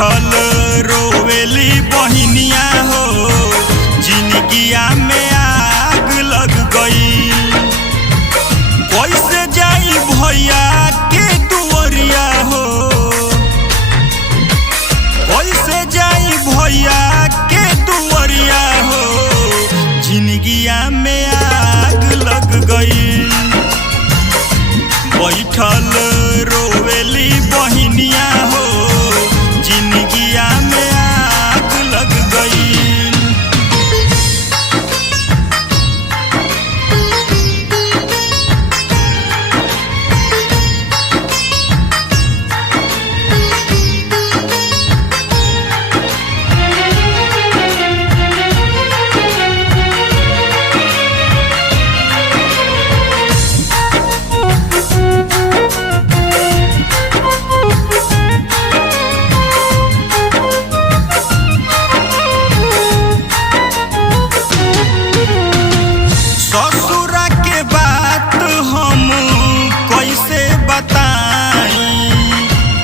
बैठल रोवेली बहिनिया हो, जिंदगिया में आग लग गई। कैसे जाई भैया के दुआरिया हो, कैसे जाई भैया के दुआरिया हो, जिंदगिया में आग लग गई। बैठल रोवेली बहिनिया हो, जिंदगिया में आग लग गई। ससुरा के बात हम कैसे बताई,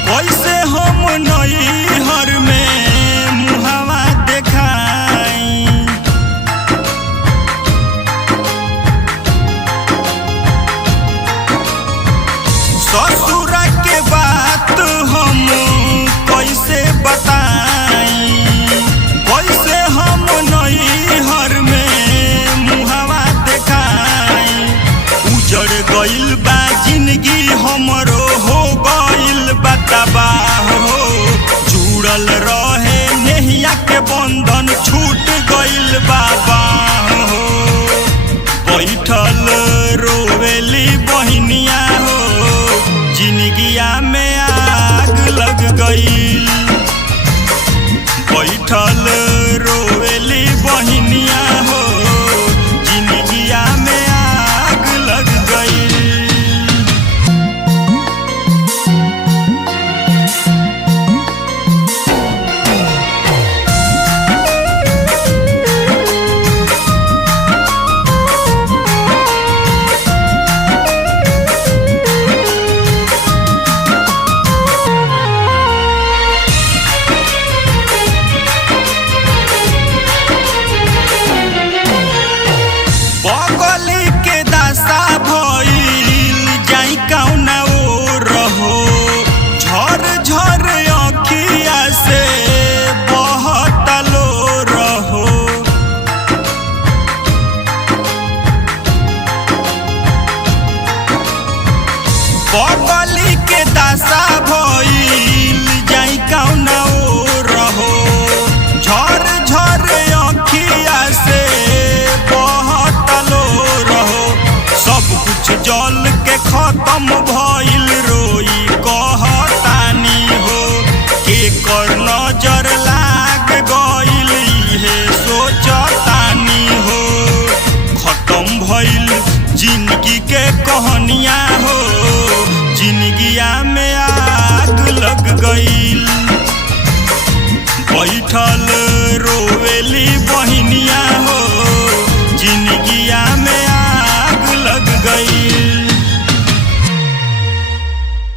कैसे हम नैहर में मुहावा देखाई। ससुरा के बात हम कैसे बताई, कैसे हम नैहर में मुहावा देखाई। उजड़ गइल बा जिंदगी हमरो, हो गइल बा तबाह हो। जुड़ल रहे नेहिया के बंधन, छूट गइल बाबा हो। बैठल रोवेली बहिनिया हो, जिंदगिया में आग लग गइल। बैठल रोवेली बहिनिया हो, जिंदगिया में आग लग गइल। बगली के दासा भइल जाई कौना ओर हो, झर झर अखिया से बहतलो रहो। बगली के दासा भइल जाई कौना ओर हो, झर झर अखिया से सब कुछ जल के खत्म भइल। रोई कहतानी हो, के कर नजर लाग गइल, इहे सोचतानी हो। खत्म भइल जिंदगी के कहानियां हो, जिंदगिया में आग लग गइल। बैठल रोवेली बहिनिया हो, जिंदगिया